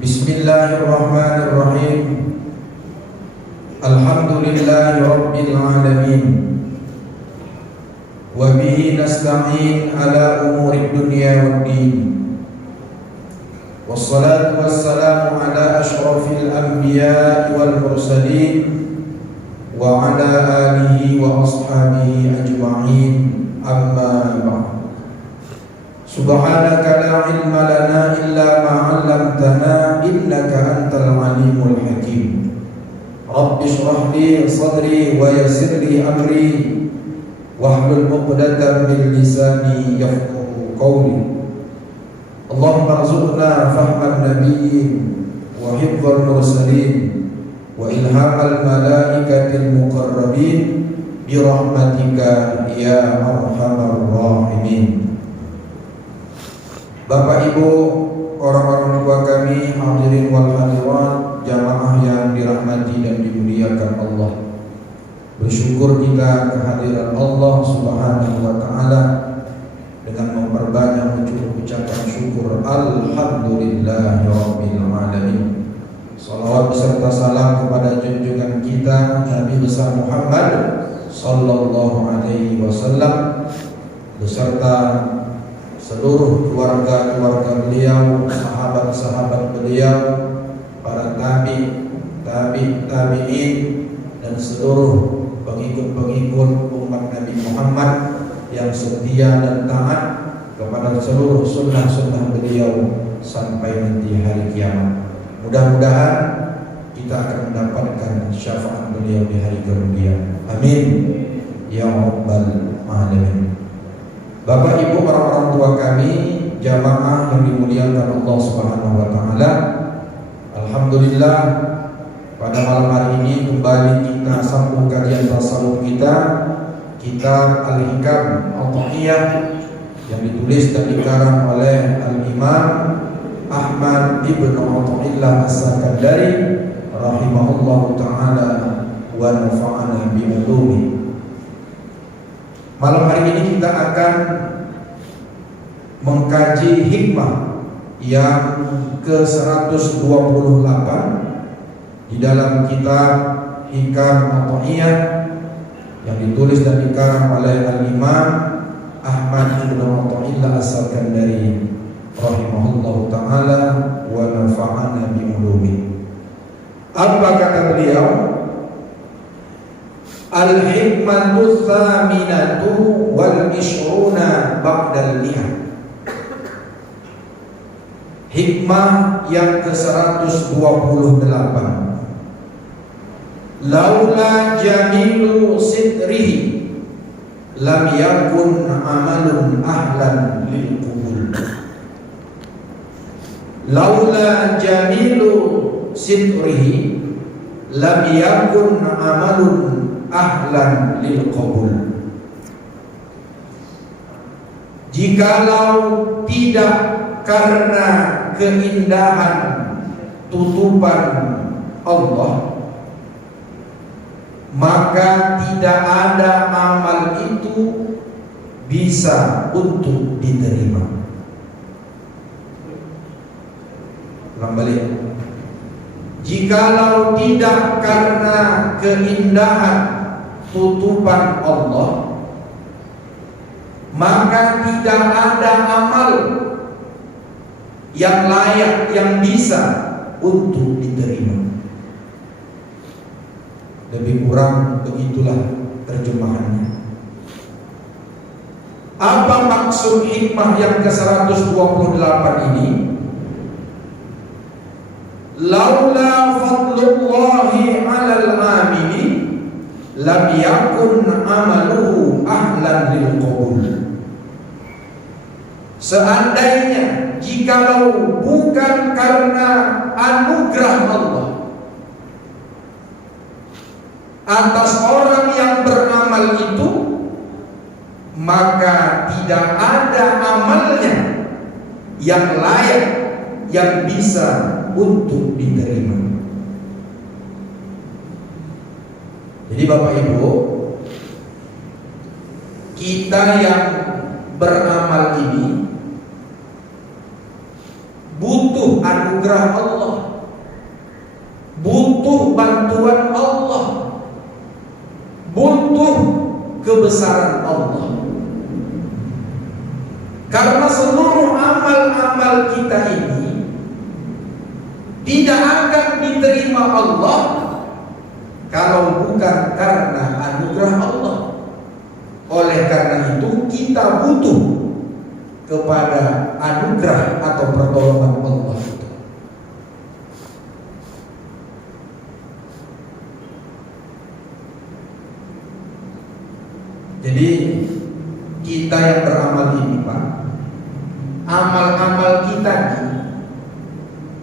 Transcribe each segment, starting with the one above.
Bismillahirrahmanirrahim. Alhamdulillahi rabbil alamin. Wa bihi nasta'in ala umurid dunya waddin. Wassalatu wassalamu ala asyrafil anbiya'i wal mursalin wa ala alihi wa ashabihi ajma'in. Amma ba'd. Subhanaka la ilma lana illa ma 'allamtana innaka antal alimul hakim. Rabbi shrah li sadri wa yassir li amri wahlul 'uqdatam min lisani yafqahu qawli. Allahumma arzuqna fahman nabiyyin wa hifdzal mursalin wa ilhamal malaikatil muqarrabin bi rahmatika ya arhamar rahimin. Bapak Ibu, orang-orang tua kami, hadirin wal hadirat, jamaah yang dirahmati dan dimuliakan Allah. Bersyukur kita kehadiran Allah Subhanahu wa taala dengan memperbanyak ucapan syukur alhamdulillahirabbil alamin. Salawat beserta salam kepada junjungan kita Nabi besar Muhammad sallallahu alaihi wasallam beserta seluruh keluarga-keluarga beliau, sahabat-sahabat beliau, para tabi'in dan seluruh pengikut-pengikut umat Nabi Muhammad yang setia dan taat kepada seluruh sunnah-sunnah beliau sampai nanti hari kiamat. Mudah-mudahan kita akan mendapatkan syafaat beliau di hari kemudian. Amin ya rabbal alamin. Bapak Ibu, orang-orang tua kami, jamaah yang dimuliakan Allah Subhanahu wa taala. Alhamdulillah, pada malam hari ini kembali kita sambung kajian tasawuf kita, kitab Al-Hikam Atha'iyah yang ditulis dan dikarang oleh Al-Imam Ahmad Ibn Atha'illah As-Sakandari rahimahullahu taala wa nafa'ana bi ulumi. Malam hari ini kita akan mengkaji hikmah yang ke-128 di dalam kitab Hikam Atha'iyah yang ditulis dan dikarang oleh Al-Imam Ahmad Ibn Atha'illah As-Sakandari rahimahullahu ta'ala wa nafa'ana bi ulumi. Apa kata beliau? Al-hikmatu tsaminatu wal ishruna ba'dal mi'ah. Hikmah yang ke-128. Laula jamilu sitrihi lam yakun amalun ahlan lil qubul. Laula jamilu sitrihi lam yakun amalun ahlan lil qabul. Jikalau tidak karena keindahan tutupan Allah, maka tidak ada amal itu bisa untuk diterima. Ulang balik. Jikalau tidak karena keindahan tutupan Allah, maka tidak ada amal yang layak, yang bisa untuk diterima. Lebih kurang begitulah terjemahannya. Apa maksud hikmah yang ke-128 ini? Laula fadlullahi 'alal 'amili lam yakun amaluhu ahlan lil qabul. Seandainya, jikalau bukan karena anugerah Allah atas orang yang beramal itu, maka tidak ada amalnya yang layak, yang bisa untuk diterima. Jadi Bapak Ibu, kita yang beramal ini butuh anugerah Allah, butuh bantuan Allah, butuh kebesaran Allah. Karena seluruh amal-amal kita ini tidak akan diterima Allah kalau bukan karena anugerah Allah. Oleh karena itu kita butuh kepada anugerah atau pertolongan Allah. Jadi kita yang beramal ini, Pak, amal-amal kita ini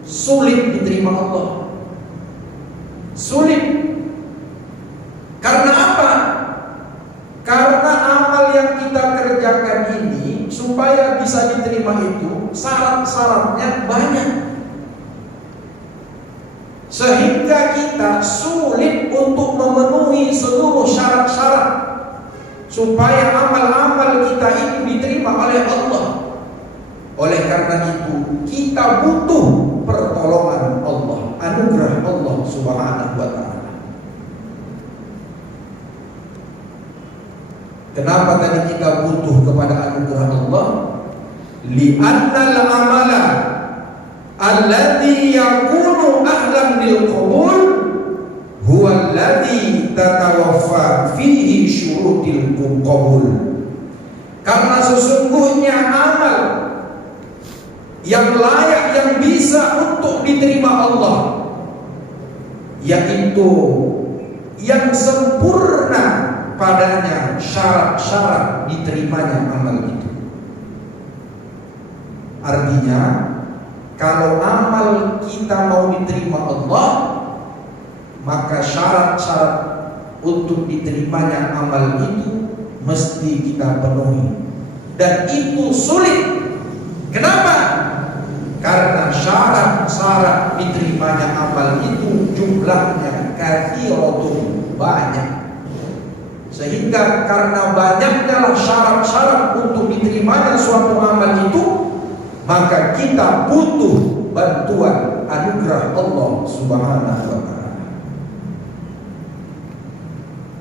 sulit diterima Allah. Sulit. Karena apa? Karena amal yang kita kerjakan ini supaya bisa diterima itu syarat-syaratnya banyak. Sehingga kita sulit untuk memenuhi seluruh syarat-syarat supaya amal-amal kita itu diterima oleh Allah. Oleh karena itu kita butuh pertolongan Allah, anugerah Allah Subhanahu wa ta'ala. Kenapa tadi kita butuh kepada anugerah Allah? Li'annal amala alladhi yakunu ahlan lil qabul huwa alladhi tatawaffa fihi syurutil qabul. Karena sesungguhnya amal yang layak, yang bisa untuk diterima Allah, yaitu yang sempurna padanya syarat-syarat diterimanya amal itu. Artinya, kalau amal kita mau diterima Allah, maka syarat-syarat untuk diterimanya amal itu mesti kita penuhi. Dan itu sulit. Kenapa? Karena syarat-syarat diterimanya amal itu jumlahnya katsiratun, banyak. Sehingga karena banyaknya syarat-syarat untuk diterimanya suatu amal itu, maka kita butuh bantuan anugerah Allah Subhanahu wa ta'ala.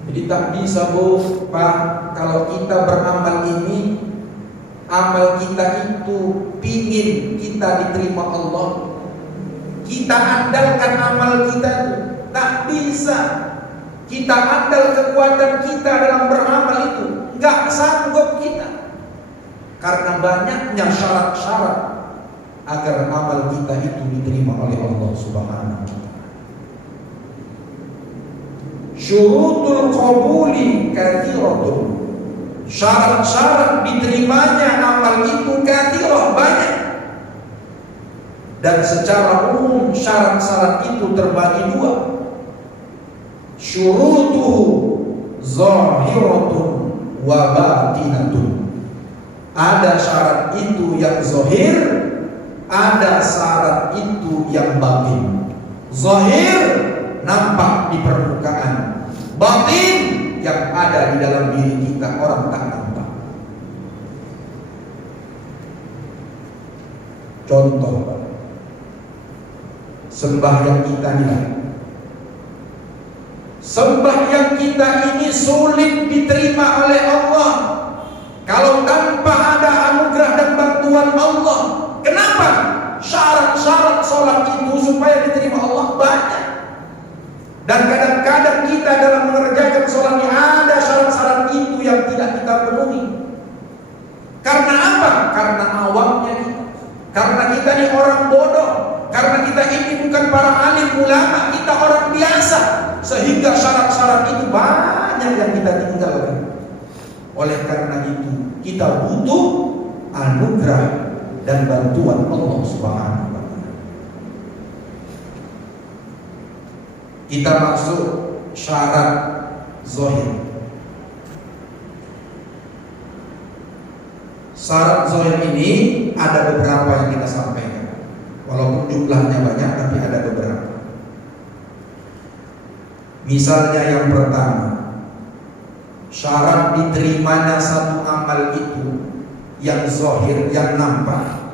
Jadi tak bisa, Bu, Pak, kalau kita beramal ini, amal kita itu pingin kita diterima Allah, kita andalkan amal kita itu, tak bisa. Kita andal kekuatan kita dalam beramal itu, nggak sanggup kita. Karena banyaknya syarat-syarat agar amal kita itu diterima oleh Allah Subhanahu wa ta'ala. Syurutul qabuli katsiratun. Syarat-syarat diterimanya amal itu katsirah, banyak. Dan secara umum syarat-syarat itu terbagi dua. Syurutuhu zahiratun wa batinatun. Ada syarat itu yang zahir, ada syarat itu yang batin. Zahir nampak di permukaan, batin yang ada di dalam diri kita orang tak nampak. Contoh, sembahyang kita nih. Sembahyang kita ini sulit diterima oleh Allah kalau tanpa ada anugerah dan bantuan Allah. Kenapa? Syarat-syarat sholat itu supaya diterima Allah banyak. Dan kadang-kadang kita dalam mengerjakan sholat ini ada syarat-syarat itu yang tidak kita penuhi. Karena apa? Karena awamnya kita. Karena kita ini orang bodoh. Karena kita ini bukan para alim ulama, kita orang biasa. Sehingga syarat-syarat itu banyak yang kita tinggalkan. Oleh karena itu kita butuh anugerah dan bantuan Allah Subhanahu wa ta'ala. Kita masuk syarat zahir. Syarat zahir ini ada beberapa yang kita sampaikan. Walaupun jumlahnya banyak, tapi ada beberapa. Misalnya yang pertama, syarat diterimanya satu amal itu yang zahir, yang nampak,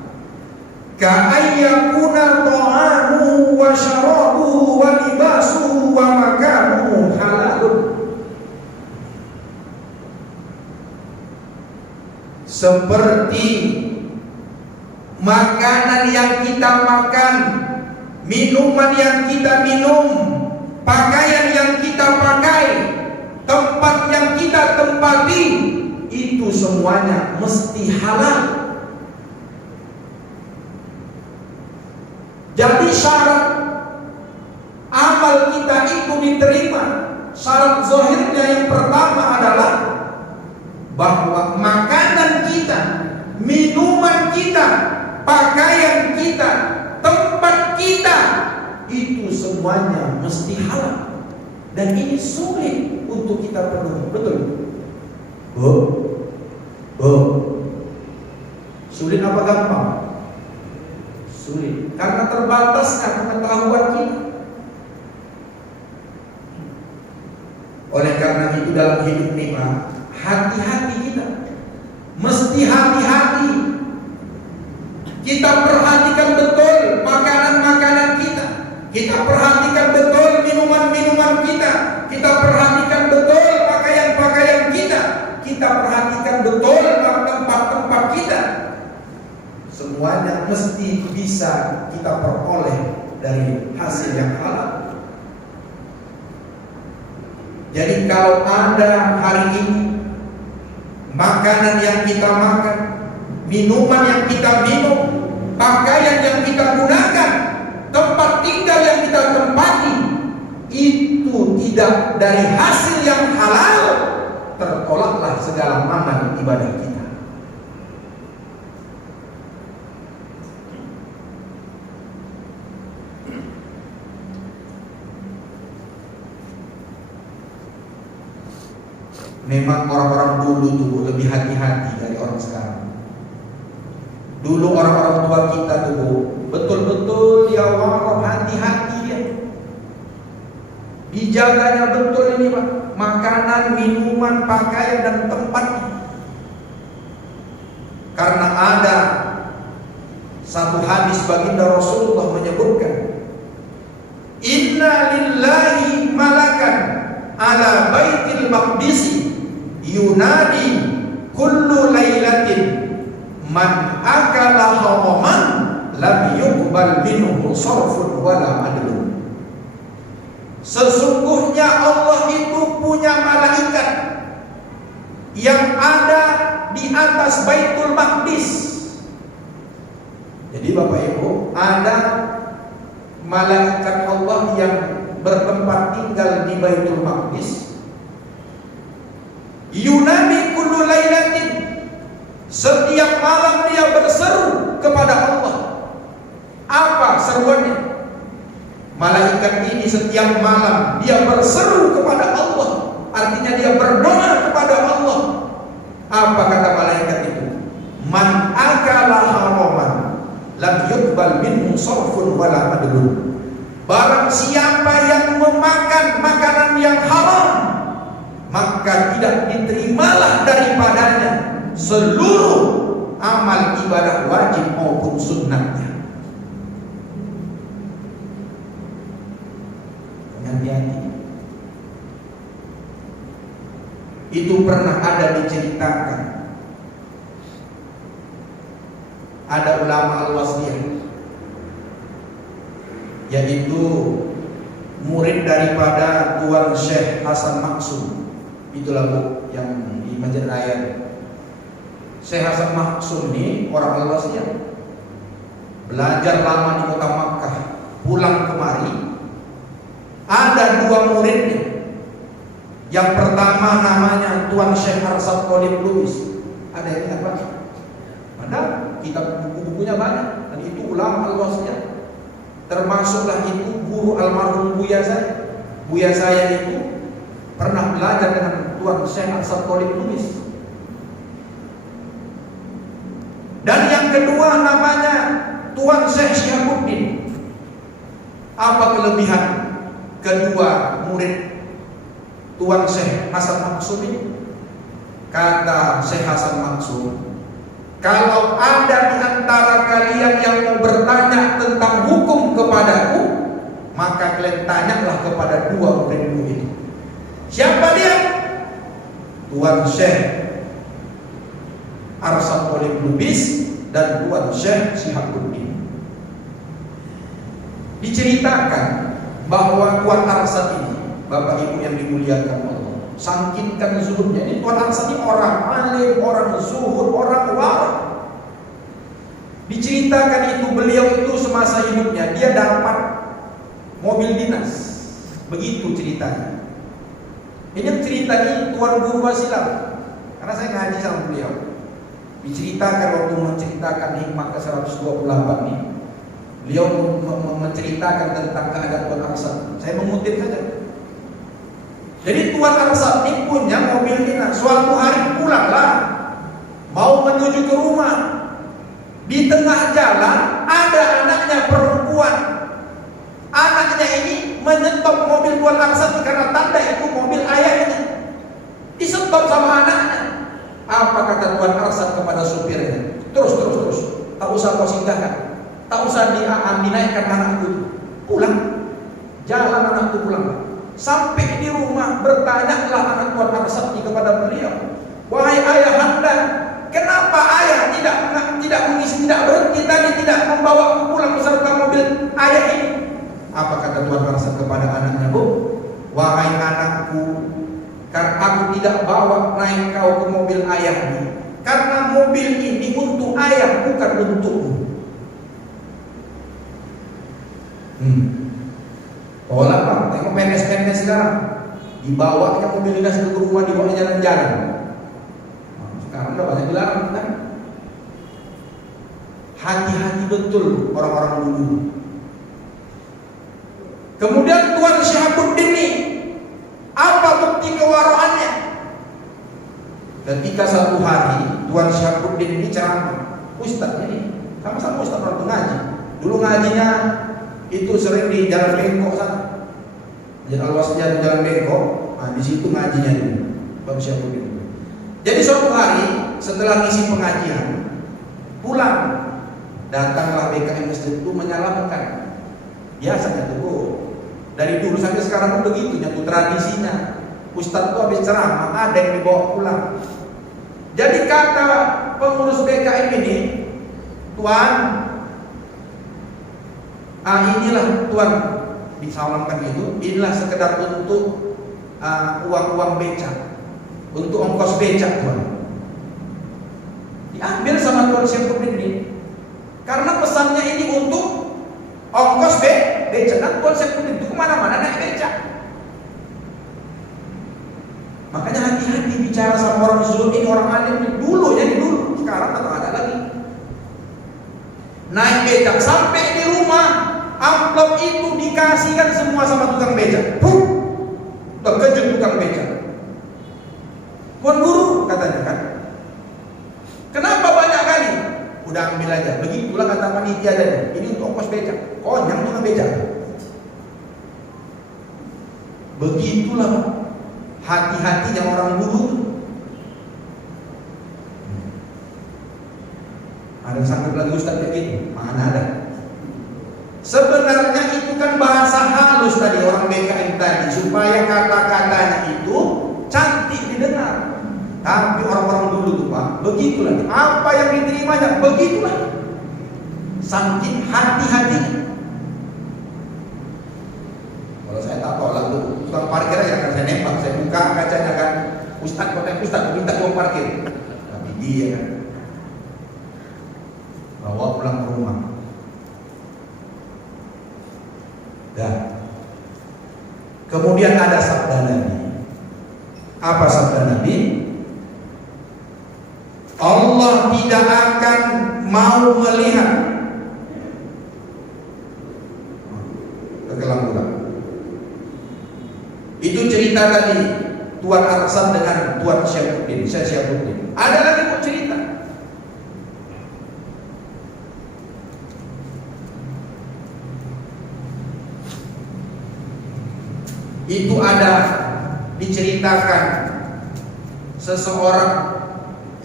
ka'ayyakuna ta'amuhu wa syarabuhu wa libasuhu wa makanuhu halalun. Seperti makanan yang kita makan, minuman yang kita minum, pakaian yang kita pakai, tempat yang kita tempati, itu semuanya mesti halal. Jadi syarat amal kita itu diterima, syarat zahirnya yang pertama adalah bahwa makanan kita, minuman kita, pakaian kita, tempat kita, itu semuanya mesti halal. Dan ini sulit untuk kita penuhi. Betul? Sulit apa gampang? Sulit, karena terbatasnya pengetahuan kita. Oleh karena itu dalam hidup ini, hati-hati kita, mesti hati-hati. Kita perhatikan betul makanan-makanan kita, kita perhatikan betul minuman-minuman kita, kita perhatikan betul pakaian-pakaian kita, kita perhatikan betul tempat-tempat kita. Semuanya mesti bisa kita peroleh dari hasil yang halal. Jadi kalau ada hari ini makanan yang kita makan, minuman yang kita minum, pakaian yang kita gunakan, tempat tinggal yang kita tempati, itu tidak dari hasil yang halal, tertolaklah segala amal ibadah kita. Memang orang-orang dulu tuh lebih hati-hati dari orang sekarang. Dulu orang-orang tua kita tuh betul-betul dia warok, hati-hati dia. Dijaganya betul ini, Pak. Makanan, minuman, pakaian dan tempat. Karena ada satu hadis baginda Rasulullah menyebutkan, inna lillahi malakan ala baitil maqdisi yunadi kullu lailatin man akala haraman lam yuqbal minhu sarfun wala adlun. Sesungguhnya Allah itu punya malaikat yang ada di atas Baitul Maqdis. Jadi Bapak Ibu, ada malaikat Allah yang bertempat tinggal di Baitul Maqdis. Yunadi kullu lailatin, setiap malam dia berseru kepada Allah. Apa seruannya? Malaikat ini setiap malam dia berseru kepada Allah, artinya dia berdoa kepada Allah. Apa kata malaikat itu? Man akala haraman lam yuqbal minhu sarfun wala adlun. Barang siapa yang memakan makanan yang haram, maka tidak diterimalah daripadanya seluruh amal ibadah wajib maupun sunnahnya. Hati-hati. Itu pernah ada diceritakan. Ada ulama Al-Wasliyah, yaitu murid daripada Tuan Syekh Hasan Maksum. Itulah Bu yang di Masjid Raya. Syekh Hasan Maksum ini orang Al-Wasliyah, belajar lama di kota Makkah, pulang kemari. Ada dua muridnya. Yang pertama namanya Tuan Syekh Arsad Khalid Lubis. Ada yang ingat Pak? Ada, kitab buku-bukunya banyak. Dan itu ulama Al-Wasliyah. Termasuklah itu guru almarhum Buya saya. Buya saya itu pernah belajar dengan Tuan Syekh Arsad Khalid Lubis. Dan yang kedua namanya Tuan Syekh Syihabuddin. Apa kelebihan kedua murid Tuan Syekh Hasan Maksum ini? Kata Syekh Hasan Maksum, kalau ada di antara kalian yang mau bertanya tentang hukum kepadaku, maka kalian tanyalah kepada dua muridku itu. Siapa dia? Tuan Syekh Arsad Oleh Lubis dan Tuan Syekh Syihabuddin. Diceritakan bahwa Tuan Arsad ini, Bapak Ibu yang dimuliakan Allah, sangkinkan zuhudnya. Ini Tuan Arsad ini orang alim, orang zuhud, orang wara. Diceritakan itu beliau itu semasa hidupnya dia dapat mobil dinas. Begitu ceritanya. Ini ceritanya Tuan Guru Wasilam, karena saya ngaji sama beliau. Diceritakan waktu menceritakan hikmah ke-128 ini, beliau menceritakan tentang keadaan Tuan Arsad. Saya mengutip saja. Jadi Tuan Arsad ini punya mobil dinas. Suatu hari pulanglah, mau menuju ke rumah. Di tengah jalan ada anaknya perempuan. Anaknya ini menyetop mobil Tuan Arsad karena tanda itu mobil ayahnya. Disetop sama anaknya. Apa kata Tuan Arsad kepada supirnya? Terus. Tak usah kau singkahkan. Tak usah dinaikkan anakku. Pulang. Jalan anakku pulang. Sampai di rumah bertanyalah anak Tuan Arsad kepada beliau. Wahai ayahanda, kenapa ayah tidak mengisi, tidak berhenti tadi, tidak membawa aku pulang beserta mobil ayah ini? Apa kata Tuan Arsad kepada anaknya? Bu, wahai anakku, karena aku tidak bawa naik kau ke mobil ayahmu, karena mobil ini untuk ayah, bukan untukmu. Pola Pak, tengok PNS sekarang, dibawanya mobil dinas ke rumah, dibawanya jalan-jalan. Sekarang udah banyak dilarang kan? Hati-hati betul orang-orang dulu. Kemudian Tuan Syihabuddin ini, apa bukti kewaraannya? Ketika satu hari Tuan Syihabuddin ini ceramah, Ustadz ini sama-sama Ustadz orang ngaji. Dulu ngajinya itu sering di Jalan Bengkok sana, Jalan Al-Wasjah, Jalan Bengkok. Nah, di situ ngajinya dulu, Bang Syihabuddin. Jadi suatu hari setelah ngisi pengajian, pulang, datanglah BKM masjid itu menyalamatkan. Biasanya tuh dari dulu sampai sekarang pun begitu, nyatu tradisinya. Ustadz tuh habis ceramah ada yang dibawa pulang. Jadi kata pengurus BKM ini, Tuan, inilah Tuan disalamkan itu, inilah sekedar untuk uang-uang becak, untuk ongkos becak Tuan. Diambil sama Tuan Syihabuddin ini, karena pesannya ini untuk ongkos becak. Dan Tuan Syihabuddin itu kemana-mana naik becak. Makanya hati-hati bicara sama orang zuhud ini, orang alim ini. Dulu, sekarang tak ada lagi. Naik becak sampai di rumah, amplop itu dikasihkan semua sama tukang becak. Terkejut tukang becak. Tuan Guru katanya kan, kenapa banyak kali? Udah ambil aja. Begitulah kata panitia tadi. Ini untuk ongkos becak. Konyang tukang becak. Begitulah Pak. Hati-hati yang orang guru. Ada yang sanggup lagi Ustaz kayak gitu? Mana ada? Sebenarnya itu kan bahasa halus tadi orang BKM tadi, supaya kata-katanya itu cantik didengar. Tapi orang-orang dulu tuh Pak, begitulah. Apa yang diterimanya, begitulah. Saking hati-hati. Kalau saya tak tolak tuh, tukang parkir aja kan saya nembak, saya buka kacanya kan, Ustaz, minta uang parkir. Tapi dia kan bawa pulang ke rumah. Dan kemudian ada sabda Nabi. Apa sabda Nabi? Allah tidak akan mau melihat kekelamburan. Itu cerita tadi Tuan Arsad dengan Tuan Syihabuddin, saya Syihabuddin. Ada lagi kok cerita. Itu ada diceritakan seseorang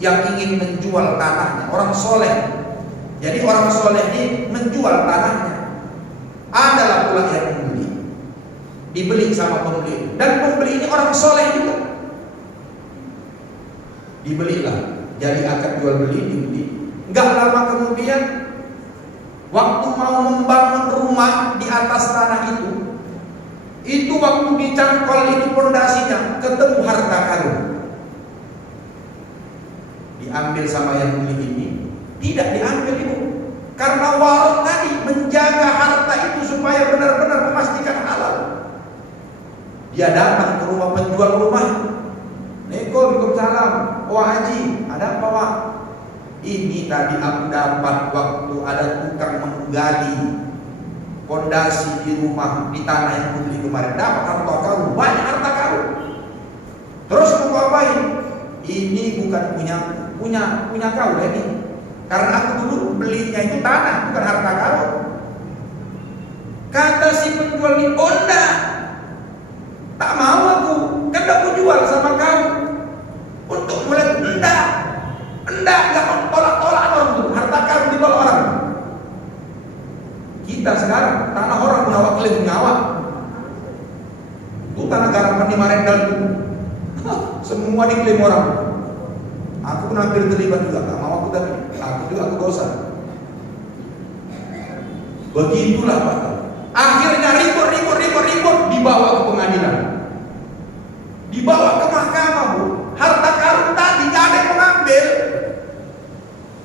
yang ingin menjual tanahnya, orang soleh Jadi orang soleh ini menjual tanahnya. Adalah pula yang membeli, dibeli sama pembeli, dan pembeli ini orang soleh juga. Dibelilah, jadi akad jual beli dibeli. Enggak lama kemudian, waktu mau membangun rumah di atas tanah itu waktu dicangkol itu pondasinya ketemu harta karun. Diambil sama yang beli ini, tidak diambil itu. Karena warung tadi menjaga harta itu supaya benar-benar memastikan halal. Dia datang ke rumah penjual rumah. Waalaikumsalam, Wah Haji, ada apa Wah? Ini tadi aku dapat waktu ada tukang menggali pondasi di rumah, di tanah yang aku beli kemarin. Dapat harta karun, banyak harta karun. Terus mau apain? Ini bukan punya kau ini. Karena aku dulu belinya itu tanah, bukan harta karun. Kata si penjual ini, "Onda, tak mau aku, kan aku jual sama kau untuk mulai enggak, nggak tolak-tolak orang tuh, harta karun ditolak orang." Kita sekarang tanah orang punya klaim nyawa. Itu tanah garapan di Marendal itu, semua diklaim orang. Aku pun hampir terlibat juga, tak mau aku tapi aku dosa. Begitulah Pak. Akhirnya ribut dibawa ke pengadilan, dibawa ke mahkamah Bu. Harta karun tadi gak ada yang mengambil.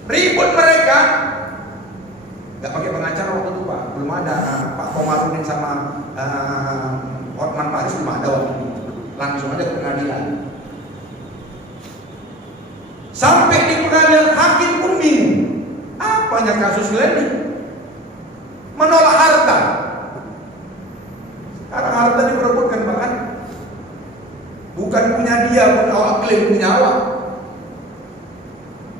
Ribut mereka, gak pakai pengacara waktu itu Pak, belum ada. Pak Komarudin sama Hotman Paris belum ada waktu itu. Langsung aja ke pengadilan. Sampai di pengadilan hakim pun bingung. Apanya kasus ini? Menolak harta. Sekarang harta diperebutkan bahkan bukan punya dia, pun awak klaim punya awak.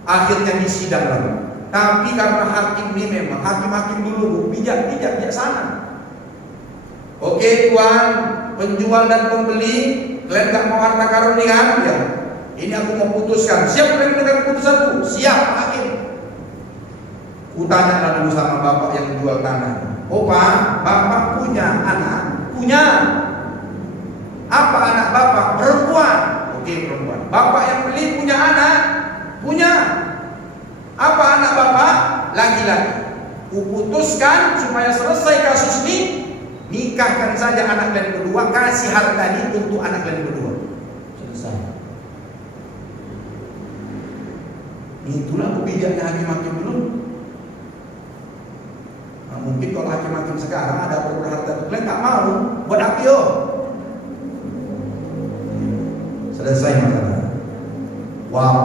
Akhirnya disidang lagi. Tapi karena hakim ini memang hakim-hakim dulu bijak sana. Oke tuan, penjual dan pembeli, kalian gak mau harta karun ini kan? Ya. Ini aku mau putuskan. Siap kalian dengan putusanku? Siap hakim. Kutanya dulu sama bapak yang jual tanah. Oh Pak, bapak punya anak? Punya. Apa anak bapak? Perempuan. Oke perempuan. Bapak yang beli punya anak? Punya. Apa anak bapak? Laki-laki. Kuputuskan supaya selesai kasus ini, nikahkan saja anak kalian berdua, kasih harta ini untuk anak kalian berdua. Selesai. Itulah kebijakan hakim-hakim dulu. Nah, mungkin kalau hakim-hakim sekarang ada harta kalian tak mau buat apio. Selesai masalah. Wow,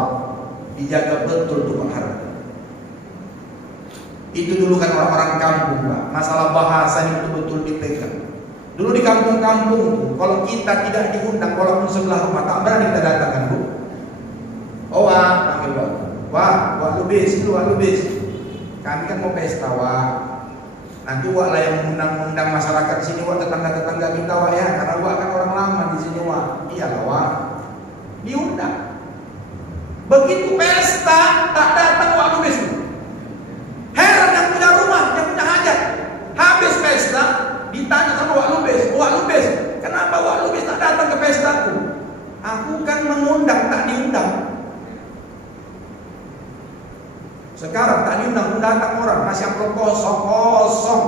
dijaga betul tuh harta. Itu dulu kan orang-orang kampung Pak. Masalah bahasa ini betul-betul dipegang. Dulu di kampung-kampung tuh, kalau kita tidak diundang walaupun sebelah rumah, tak berani kita datang kan Bu. Oh panggil Pak. Wah lu bis. Kami kan mau pesta Wah. Nanti Wah lah yang mengundang masyarakat sini Wah, tetangga-tetangga kita Wah ya. Karena Wah kan orang lama di sini Wah. Iyalah Wah. Diundang. Begitu pesta tak datang Wah lu bis. Heran yang punya rumah, yang punya hajat. Habis pesta ditanya sama Wah Lubis, kenapa Wah Lubis tak datang ke pestaku? Aku kan mengundang, tak diundang. Sekarang tak diundang pun datang orang, kasih amplop kosong.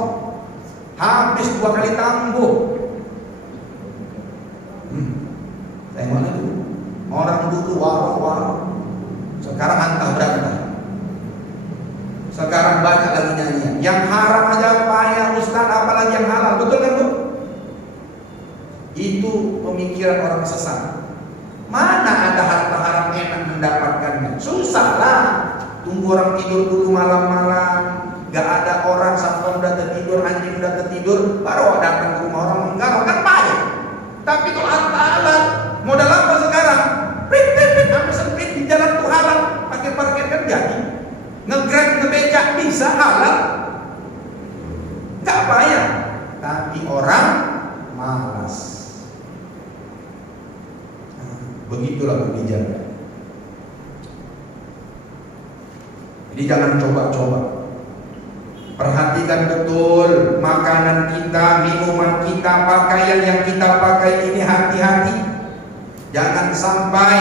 Habis 2 kali tambuh. Saya mana itu? Orang dulu warung. Sekarang antah berantah. Sekarang banyak lagi nyanyian. Yang haram aja payah Ustaz, apalagi yang halal. Betul kan Bu? Itu pemikiran orang sesat. Mana ada harta haram enak mendapatkannya? Susah lah. Tunggu orang tidur dulu malam-malam, gak ada orang, satpam udah tertidur, anjing udah tertidur, baru datang ke rumah orang menggaruk, kan payah. Tapi kalau harta halal, modal apa sekarang? Prit, ambil sempit di jalan tuh halal, pakai parkir kan jadi. Nge-grab, nge-becak bisa halal, gak payah. Tapi orang malas. Begitulah kebijakan. Jadi jangan coba-coba. Perhatikan betul makanan kita, minuman kita, pakaian yang kita pakai ini, hati-hati. Jangan sampai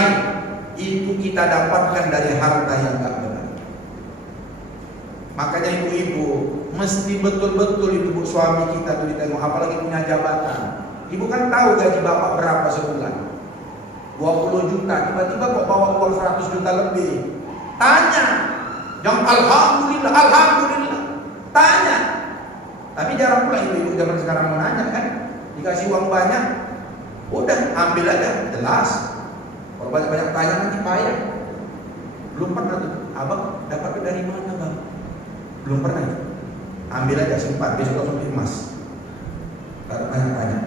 itu kita dapatkan dari harta yang tak benar. Makanya ibu-ibu mesti betul-betul ibu suami kita tuh ditengok, apalagi punya jabatan. Ibu kan tahu gaji bapak berapa sebulan, 20 juta, tiba-tiba kok bawa uang 100 juta lebih. Tanya, yang alhamdulillah, alhamdulillah. Tanya. Tapi jarang pula ibu-ibu zaman sekarang mau nanya kan. Dikasih uang banyak, udah ambil aja, jelas. Kalau banyak-banyak tanya nanti payah. Belum pernah tuh, abang dapat dari mana bang? Belum pernah. Ambil aja sempat, besok langsung beli emas. Kalau tanya-tanya.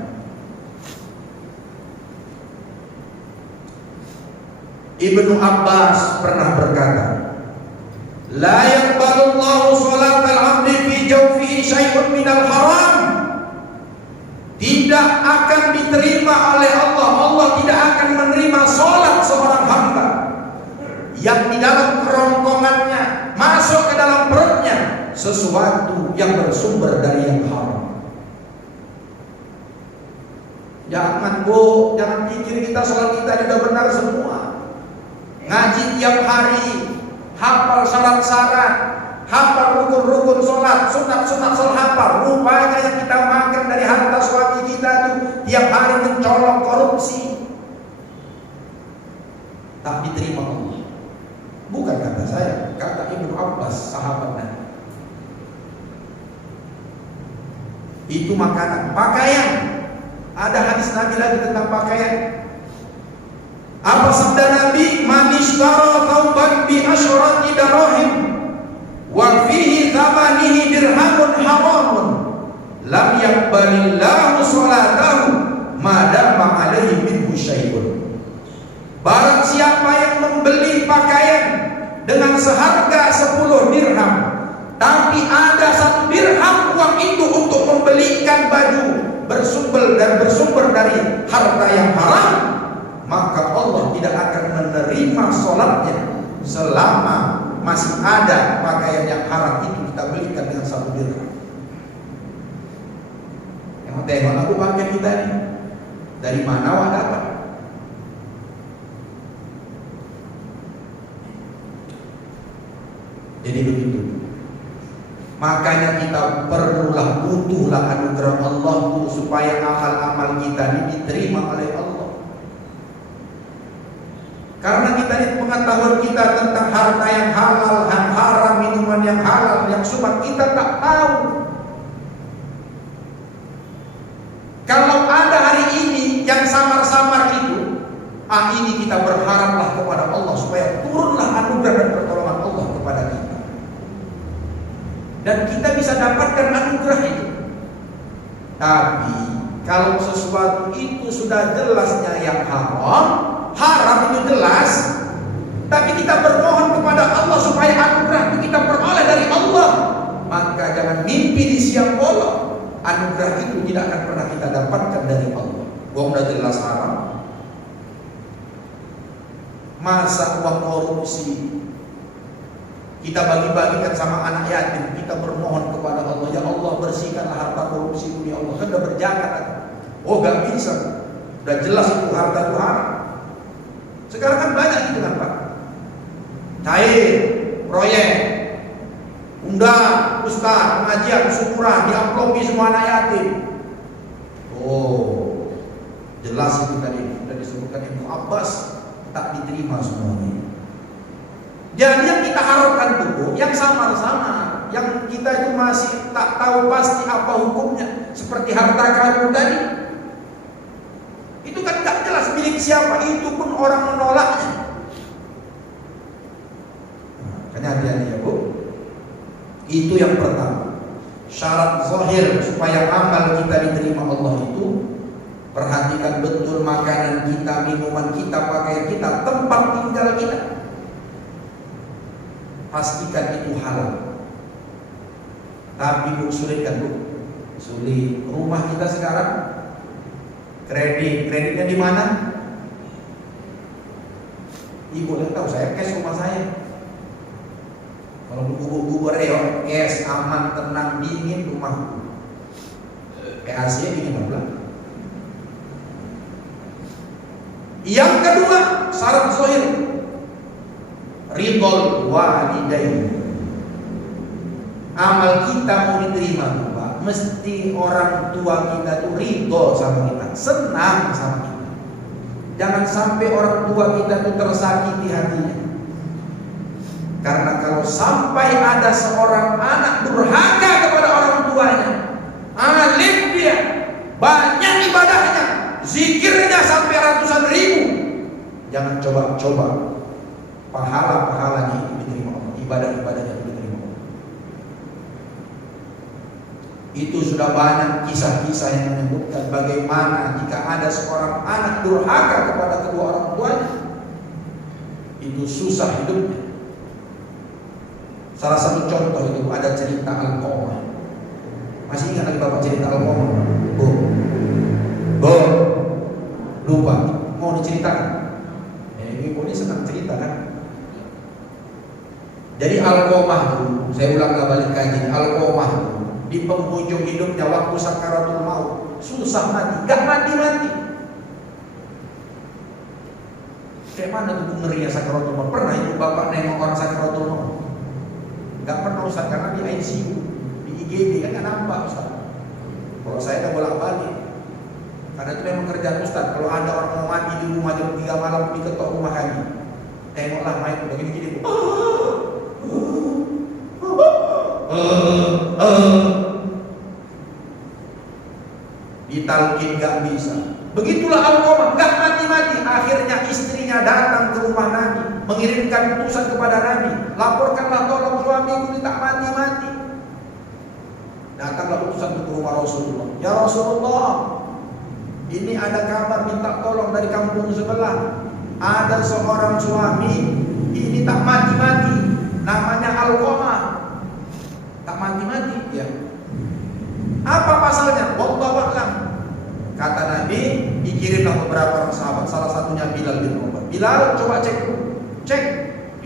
Ibnu Abbas pernah berkata, la yaqbalullahu sholatal 'abdi fi jawfihi syai'un minal haram. Tidak akan diterima oleh Allah. Allah tidak akan menerima sholat seorang hamba yang di dalam kerongkongannya, masuk ke dalam perutnya sesuatu yang bersumber dari yang haram. Jangan bu, jangan pikir kita sholat kita sudah benar semua. Ngaji tiap hari, hafal syarat-syarat, hafal rukun-rukun sholat, sunat-sunat sholat hafal. Rupanya yang kita makan dari harta suami kita tuh tiap hari mencolok korupsi. Tak diterima Allah. Bukan kata saya, kata Ibnu Abbas, sahabat Nabi. Itu makanan, pakaian. Ada hadis Nabi lagi tentang pakaian. Apa sabda Nabi? Man ishtara thawban bi asyrati darahim wa fihi thamanihi dirhamun haramun lam yaqbalillahu sholatahu ma dama alaihi minhu syai'un. Barang siapa yang membeli pakaian dengan seharga 10 dirham, tapi ada 1 dirham uang itu untuk membelikan baju bersumber dari harta yang haram, maka Allah tidak akan menerima sholatnya selama masih ada pakaian yang haram itu kita belikan dengan 1 dirham. Yang tengok aku pakai kita ini, dari mana wah dapat? Jadi begitu. Makanya kita butuhlah anugerah Allah supaya amal-amal kita ini diterima oleh Allah. Karena kita ini pengetahuan kita tentang harta yang halal, yang haram, minuman yang halal, yang sunnah kita tak tahu. Kalau ada hari ini yang samar-samar itu, ini kita berharaplah kepada Allah supaya turunlah anugerah dan pertolongan Allah kepada kita. Dan kita bisa dapatkan anugerah itu. Tapi kalau sesuatu itu sudah jelasnya yang haram itu jelas, tapi kita bermohon kepada Allah supaya anugerah itu kita peroleh dari Allah, maka jangan mimpi di siang bolong. Anugerah itu tidak akan pernah kita dapatkan dari Allah. Uang udah jelas haram. Masa uang korupsi kita bagi-bagikan sama anak yatim, kita bermohon kepada Allah, ya Allah bersihkanlah harta korupsi ini, ya Allah. Kan udah berjakat. Oh gak bisa, udah jelas itu harta itu haram. Sekarang kan banyak gitu kan Pak, cair, proyek, undang, ustaz, pengajian, syukuran, diamplopi semua anak yatim. Oh jelas itu tadi sudah disebutkan Ibnu Abbas, tak diterima semuanya. Jadi yang kita harapkan itu yang sama-sama, yang kita itu masih tak tahu pasti apa hukumnya, seperti harta karun tadi. Itu kan tak jelas milik siapa, itu pun orang menolaknya. Makanya hati-hati ya Bu. Itu yang pertama. Syarat zahir supaya amal kita diterima Allah itu, perhatikan betul makanan kita, minuman kita, pakaian kita, tempat tinggal kita. Pastikan itu halal. Tapi Bu, sulit kan Bu? Sulit. Rumah kita sekarang kreditnya di mana? Ibu yang tahu, saya cash rumah saya. Kalau bubur reok, es, aman, tenang, dingin rumahku. Kayak AC dingin apa? Yang kedua, syarat zahir ridhol walidain. Amal kita mau diterima tuh Pak, mesti orang tua kita tuh ridho sama kita, senang sama kita. Jangan sampai orang tua kita tuh tersakiti hatinya. Karena kalau sampai ada seorang anak durhaka kepada orang tuanya, alim dia, banyak ibadahnya, zikirnya sampai ratusan ribu, jangan coba-coba pahala-pahalanya itu diterima Allah, ibadah-ibadahnya itu diterima Allah. Itu sudah banyak kisah-kisah yang menyebutkan bagaimana jika ada seorang anak durhaka kepada kedua orang tuanya, itu susah hidupnya. Salah satu contoh itu ada cerita Alqamah. Masih ingat lagi Bapak cerita Alqamah? Lupa. Mau diceritakan? Ibu ini senang cerita kan? Jadi Alqamah itu, saya ulang balik kaji. Alqamah itu di penghujung hidupnya waktu sakaratul maut, susah mati, gak mati-mati. Kayak mana tuh ngerinya sakaratul maut? Pernah itu Bapak nengok orang sakaratul maut? Gak pernah Ustaz, karena di ICU, di IGD kan gak nampak Ustaz. Kalau saya udah bolak-balik, karena itu memang kerjaan Ustaz. Kalau ada orang mau mati di rumah jam 3 malam diketok rumah kami, tengoklah main begini-gini. Ditalkin gak bisa. Begitulah Alqamah, gak mati-mati. Akhirnya istrinya datang ke rumah Nabi, mengirimkan utusan kepada Nabi, laporkanlah tolong suamiku ini tak mati-mati. Datanglah utusan ke rumah Rasulullah. Ya Rasulullah, ini ada kabar minta tolong dari kampung sebelah. Ada seorang suami ini tak mati-mati, namanya Alqamah. Tak mati-mati ya. Apa pasalnya? Wallahu a'lam. Kata Nabi, dikirimlah beberapa sahabat, salah satunya Bilal bin Rabah. Bilal, coba cek dulu. Cek,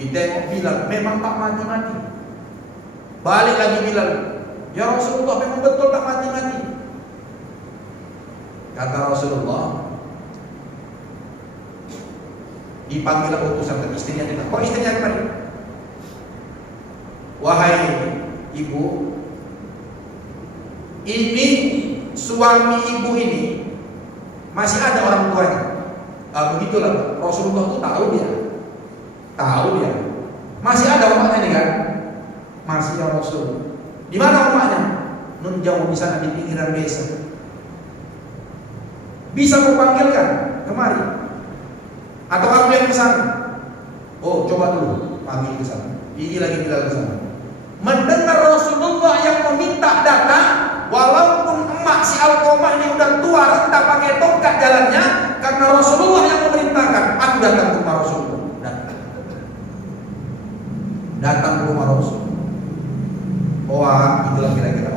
ditengok Bilal, memang tak mati-mati. Balik lagi Bilal, ya Rasulullah, memang betul tak mati-mati. Kata Rasulullah, dipanggillah utusan ke istrinya. Kok istrinya kemari? Wahai ibu, ini suami ibu ini masih ada orang tuanya. Begitulah Rasulullah itu tahu dia. Masih ada umatnya nih kan? Masih ya Rasul. Di mana umatnya? Nun jauh di sana di pinggiran desa. Bisa kupanggilkan kemari? Atau kamu yang ke sana? Oh, coba dulu panggil ke sana. Pergi lagi Bilal ke sana. Mendengar Rasulullah yang meminta datang, walaupun emak si Alqamah ini udah tua, renta pakai tongkat jalannya, karena Rasulullah yang memerintahkan, aku datang ke rumah Rasulullah. Datang ke rumah Rasul. Itulah kira-kira.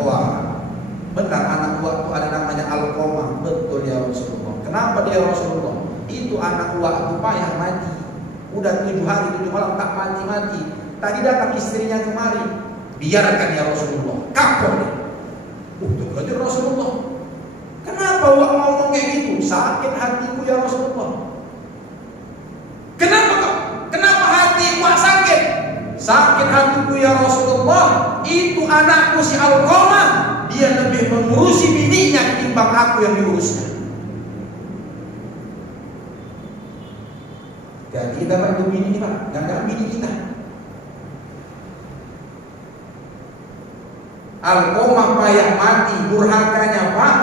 Benar anak tua itu ada namanya Alqamah. Betul ya Rasulullah. Kenapa dia Rasulullah? Itu anak tua itu payah mati. Udah 7 hari 7 malam tak mati-mati. Tadi datang istrinya kemari. Biarkan ya Rasulullah. Kapok nih. Itu aja Rasulullah. Kenapa wak ngomong kayak gitu? Sakit hatiku ya Rasulullah. Kenapa hati wak sakit? Sakit hatiku ya Rasulullah. Itu anakku si Alqamah, dia lebih mengurusi bininya ketimbang aku yang diurusnya. Jadi kita bantu bini ini Pak, jangan bini kita. Alqamah payah mati, durhakanya Pak,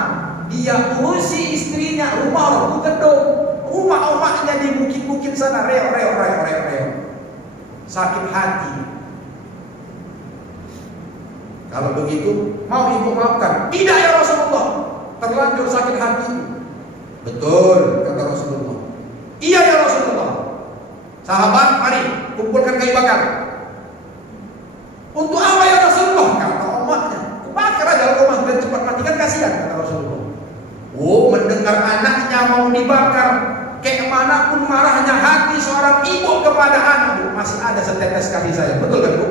dia urusi istrinya, rumah orang gedung, rumah omaknya di bukit-bukit sana, reo. Sakit hati. Kalau begitu, mau ibu maafkan? Tidak ya Rasulullah, terlanjur sakit hati. Betul, kata Rasulullah. Iya ya Rasulullah. Sahabat, mari kumpulkan kayu bakar. Untuk apa ya Rasulullah? Kata omaknya, bakar aja Alqamah biar cepat mati, kan kasihan, kata Rasulullah. Mendengar anaknya mau dibakar, kayak manapun marahnya hati seorang ibu kepada anak, masih ada setetes kasih sayang. Betul kan Bu?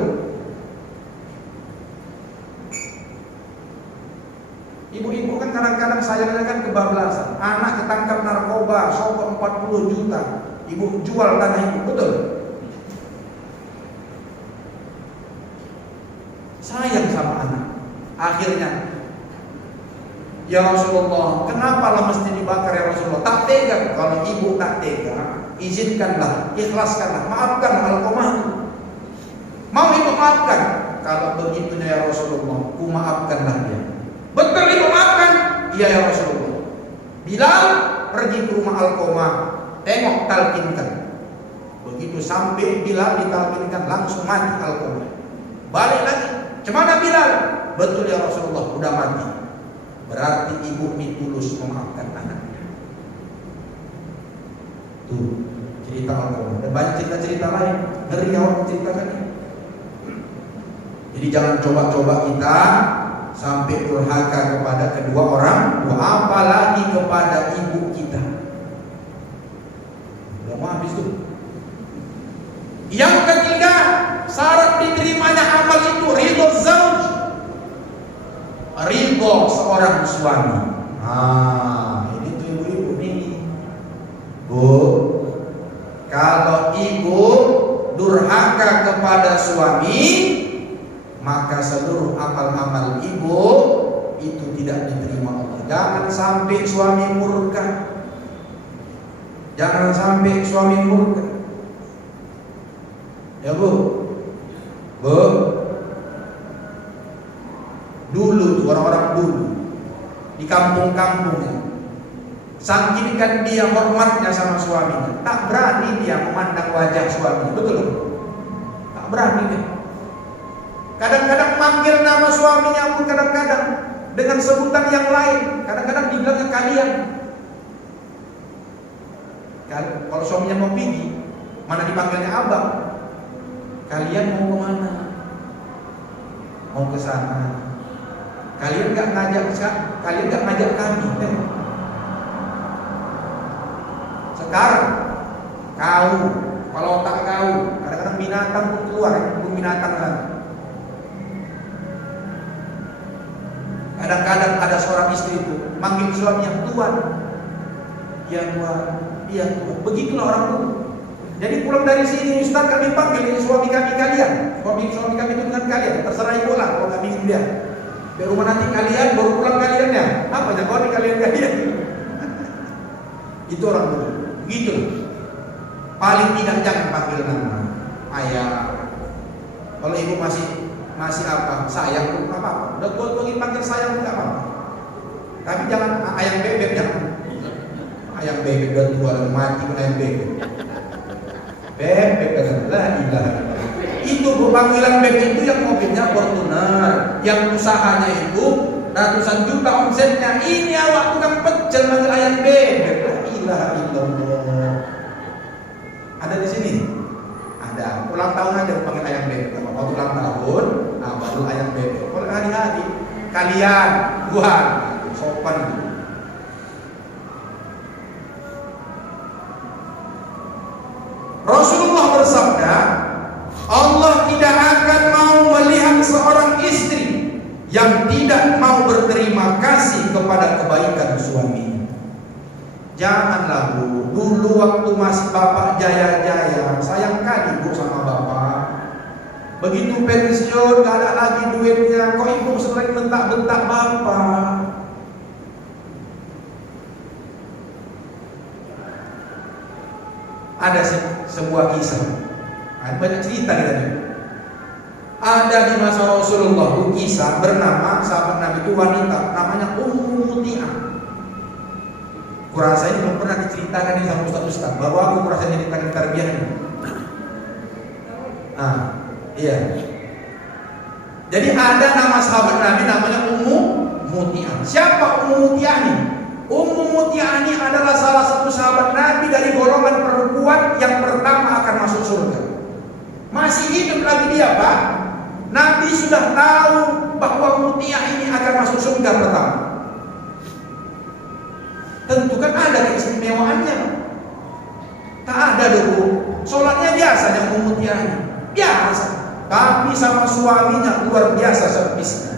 Ibu-ibu kan kadang-kadang sayangnya kan kebablasan. Anak ketangkap narkoba, sogok 40 juta. Ibu jual tanah ibu, betul? Sayang sama anak. Akhirnya, ya Rasulullah, kenapa lah mesti dibakar ya Rasulullah? Tak tega. Kalau ibu tak tega, izinkanlah, ikhlaskanlah, maafkanlah Alqamah itu. Mau ibu maafkan? Kalau begitunya ya Rasulullah, ku maafkanlah dia. Betul ibu maafkan? Iya ya Rasulullah. Bilal pergi ke rumah Alqamah, tengok, talkinkan. Begitu sampai Bilal ditalkinkan, langsung mati Alqamah. Balik lagi, cemana Bilal? Betul ya Rasulullah, udah mati. Berarti ibu ini tulus memaafkan anaknya. Tuh cerita Alqamah. Dan banyak cerita-cerita lain. Ngeri awak menceritakan ini. Jadi jangan coba-coba kita sampai durhaka kepada kedua orang tua, apalagi kepada ibu kita. Udah mau habis tuh. Yang ketiga, syarat diterimanya amal itu ridho zauj, ridho seorang suami. Ini tuh ibu-ibu nih. Bu, kalau ibu durhaka kepada suami, maka seluruh amal-amal ibu itu tidak diterima Allah. Jangan sampai suami murka. Jangan sampai suami murka. Ya bu, dulu tuh orang-orang dulu di kampung-kampungnya, saking kan dia hormatnya sama suaminya, tak berani dia memandang wajah suaminya, betul? Tak berani dia. Kadang-kadang manggil nama suaminya pun kadang-kadang dengan sebutan yang lain. Kadang-kadang dibilangnya kalian. Kalau suaminya mau pergi, mana dipanggilnya abang. Kalian mau kemana? Mau ke sana. Kalian nggak ngajak kami. Sekarang kau, kalau otak kau, kadang-kadang binatang pun keluar, binatang kan. Kadang-kadang ada seorang istri itu manggil suaminya tuan. Ya tuan, iya tuan. Begitulah orang dulu. Jadi pulang dari sini, Ustaz kami panggil ini suami kami kalian. Suami kami itu dengan kalian. Terserah ibu lah kalau kami ingin dia. Di rumah nanti kalian, baru pulang kalian ya. Apa ya kau kalian. Itu orang dulu. Gitu. Paling tidak jangan panggil nama ayah. Kalau ibu masih apa? Sayang pun apa? Udah tua panggil sayang pun apa? Tapi jangan ayam bebek, jangan. Ayam bebek udah tua dan mati pun ayam bebek. Bebek la ilaha illallah. Itu panggilan bebek itu yang mobilnya Fortuner, yang usahanya itu ratusan juta omsetnya. Ini awak tukang pecel manggil ayam bebek. La ilaha illallah. Ada di sini? Ada. Ulang tahun aja panggil ayam bebek. Waktu ulang tahun, baru ayam bebek. Kalau hari-hari kalian buat sopan. Rasulullah bersabda, Allah tidak akan mau melihat seorang istri yang tidak mau berterima kasih kepada kebaikan suaminya. Janganlah bu, dulu waktu masih bapak jaya-jaya, sayang kali bu sama bapak. Begitu pensiun, gak ada lagi duitnya, kok ibu sering bentak-bentak bapak. Ada sebuah kisah, banyak cerita kita nih. Ada di masa Rasulullah kisah bernama sahabat Nabi itu wanita namanya Ummu Muti'ah. Kurasa ini belum pernah diceritakan ini sama Ustaz-Ustaz. Baru aku kurasa ceritakan tarbiyah ini. Iya. Jadi ada nama sahabat Nabi namanya Ummu Muti'ah. Siapa Ummu Muti'ah ini? Ummu Muti'ah ini adalah salah satu sahabat Nabi dari golongan perempuan yang pertama akan masuk surga. Masih hidup lagi dia, Pak. Nabi sudah tahu bahwa Muti'ah ini akan masuk surga pertama. Tentu kan ada keistimewaannya, Pak. Tak ada dulu. Sholatnya biasa yang Ummu Muti'ah ini. Biasa. Tapi sama suaminya luar biasa servisnya.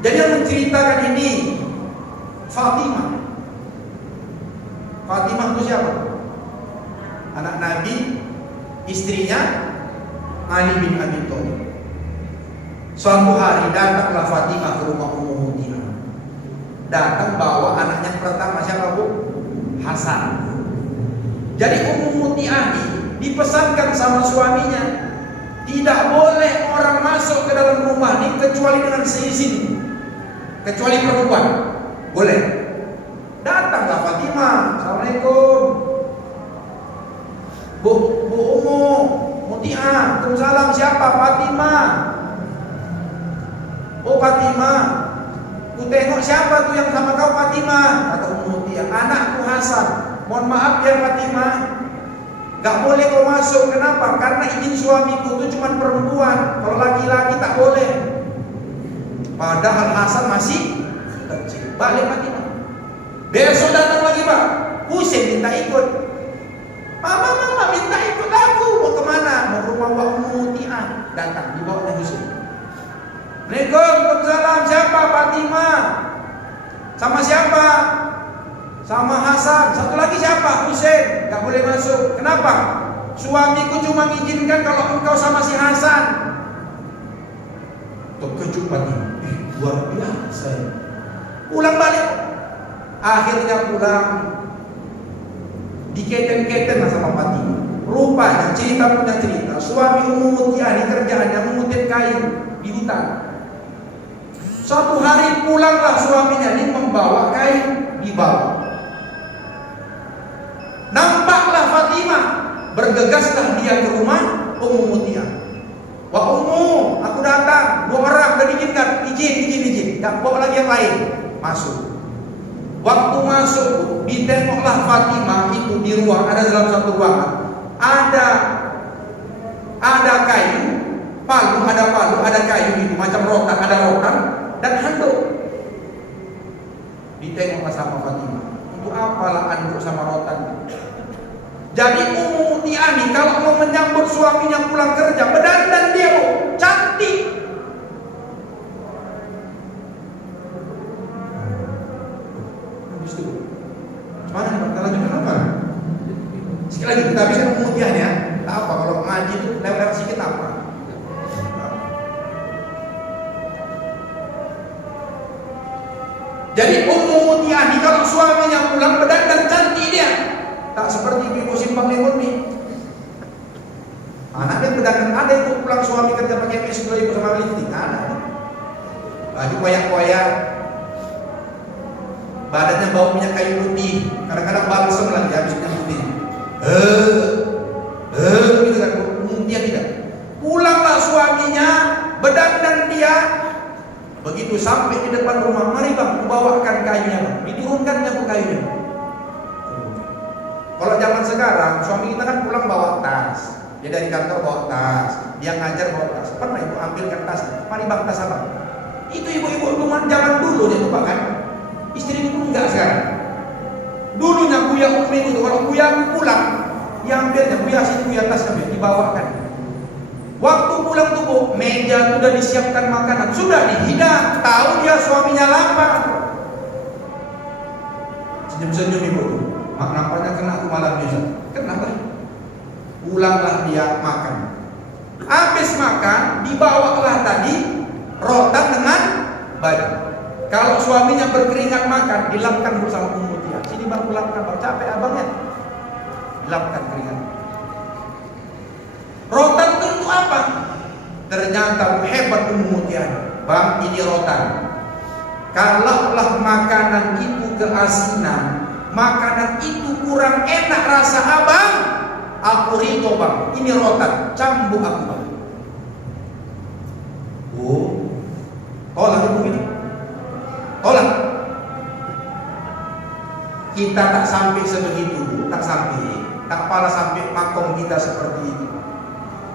Jadi yang menceritakan ini Fatimah. Fatimah itu siapa? Anak Nabi, istrinya Ali bin Abi Thalib. Suatu hari datanglah Fatimah ke rumah Ummu Muti'ah. Datang bawa anaknya pertama, siapa bu? Hasan. Jadi Ummu Muti'ah dipesankan sama suaminya, tidak boleh orang masuk ke dalam rumah ini kecuali dengan seizin, kecuali perempuan. Boleh. Datanglah Fatimah. Assalamualaikum. Bu Ummu Muti'ah. Waalaikumsalam. Siapa? Fatimah. Oh Fatimah, ku tengok siapa tuh yang sama kau Fatimah? Kata Ummu Muti'ah, anakku Hasan. Mohon maaf ya Fatimah, gak boleh kau masuk. Kenapa? Karena izin suamiku itu cuma perempuan. Kalau laki-laki tak boleh. Padahal Hasan masih kecil. Balik Fatimah. Besok datang lagi Pak, Husain minta ikut. Mama minta ikut aku. Mau kemana? Mau ke rumah Ummu Muti'ah. Datang, dibawanya Husain. Waalaikumsalam. Siapa? Fatimah. Sama siapa? Sama Hasan. Satu lagi siapa? Husain. Gak boleh masuk. Kenapa? Suamiku cuma mengizinkan kalau engkau sama si Hasan. Terkejut Fatimah. Luar biasa. Pulang balik. Akhirnya pulang. Diketen-keten lah sama Fatimah. Rupanya cerita punya cerita, suami Ummu Muti'ah ini kerjaannya mengutip kayu di hutan. Suatu hari pulanglah suaminya ini membawa kain, dibawa. Nampaklah Fatimah, bergegaslah dia ke rumah Ummu Muti'ah. Wah Ummu, aku datang, 2 orang udah diizinkan, izin. Tak bawa lagi yang lain. Masuk. Waktu masuk, ditengoklah Fatimah itu di ruang, ada dalam satu ruangan. Ada kayu, ada kayu itu macam rotan, ada rotan dan handuk. Ditengoklah sama Fatimah. Untuk apalah handuk sama rotan? Jadi Ummu Muti'ah nih kalau mau menyambut suaminya pulang kerja, berdandan dia cantik. Habis itu, mana nih Pak? Lanjutkan apa? Sekali lagi kita habiskan Ummu Muti'ah ya. Tak apa kalau ngaji itu lewat sedikit apa? Jadi Ummu Muti'ah nih kalau suaminya pulang berdandan cantik dia. Tak seperti ibu simpang lembut nih. Anak dia berdandan, ada itu pulang suami kerja pakai PS2 ibu sama lifting, ada. Baju koyak-koyak. Badannya bau minyak kayu putih, kadang-kadang balsam lagi habis minyak putih. Gitu kan, dia tidak. Pulanglah suaminya, berdandan dia. Begitu sampai di depan rumah, mari bang, bawakan kayunya bang. Diturunkannya ke kayunya. Kalau zaman sekarang, suami kita kan pulang bawa tas. Dia dari kantor bawa tas, dia ngajar bawa tas. Pernah ibu ambilkan tas, mari bang tas apa? Itu ibu-ibu zaman dulu dia tuh kan. Istri itu enggak sekarang. Dulunya Buya Umi itu kalau Buya pulang, diambilnya Buya sini Buya tas ambil, dibawakan. Waktu pulang tuh Bu, meja sudah disiapkan makanan, sudah dihidang, tahu dia suaminya lapar. Senyum-senyum ibu, mak nampaknya kena aku malam ini. Kenapa? Pulanglah dia makan. Habis makan, dibawalah tadi rotan dengan baju. Kalau suaminya berkeringat makan, dilapkan bersama Ummu Muti'ah. Sini bang, lapkan bang, capek abangnya. Dilapkan keringat. Rotan itu untuk apa? Ternyata hebat Ummu Muti'ah. Bang, ini rotan. Kalaulah makanan itu keasinan, makanan itu kurang enak rasa abang, aku rito bang. Ini rotan, cambuk aku bang. Oh, tolak ibu ini. Tolak. Kita tak sampai sebegitu, tak sampai. Tak pala sampai makom kita seperti itu.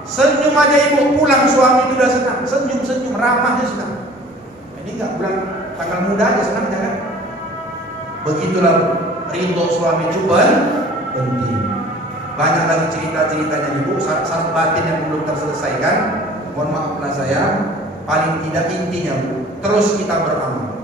Senyum aja ibu, pulang suami itu udah senang. Senyum-senyum, ramahnya senang. Ini enggak pulang tanggal muda aja senang jangan. Begitulah rindu suami cuban penting. Banyak lagi cerita-ceritanya ibu, syarat batin yang belum terselesaikan. Mohon maaflah saya. Paling tidak intinya terus kita beramal,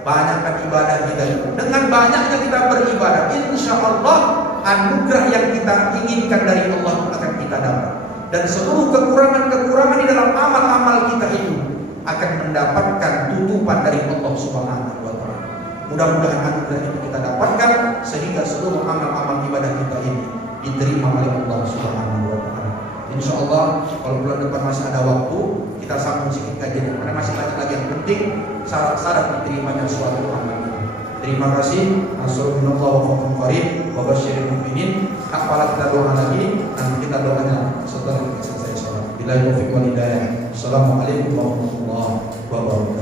banyakkan ibadah kita. Dengan banyaknya kita beribadah, insya Allah anugerah yang kita inginkan dari Allah akan kita dapat. Dan seluruh kekurangan-kekurangan di dalam amal-amal kita itu akan mendapatkan tutupan dari Allah Subhanahu wa Ta'ala. Mudah-mudahan anugerah itu kita dapatkan sehingga seluruh amal-amal ibadah kita ini diterima oleh Allah Subhanahu wa Ta'ala. Insya Allah kalau bulan depan masih ada waktu, kita sambung sedikit kajian karena masih banyak lagi yang penting syarat-syarat diterimanya suatu amal. Terima kasih. Assalamualaikum warahmatullahi wabarakatuh. Apalah kita doa lagi, nanti kita doanya setelah selesai sholat. Billahi taufiq wal hidayah. Assalamualaikum warahmatullahi wabarakatuh.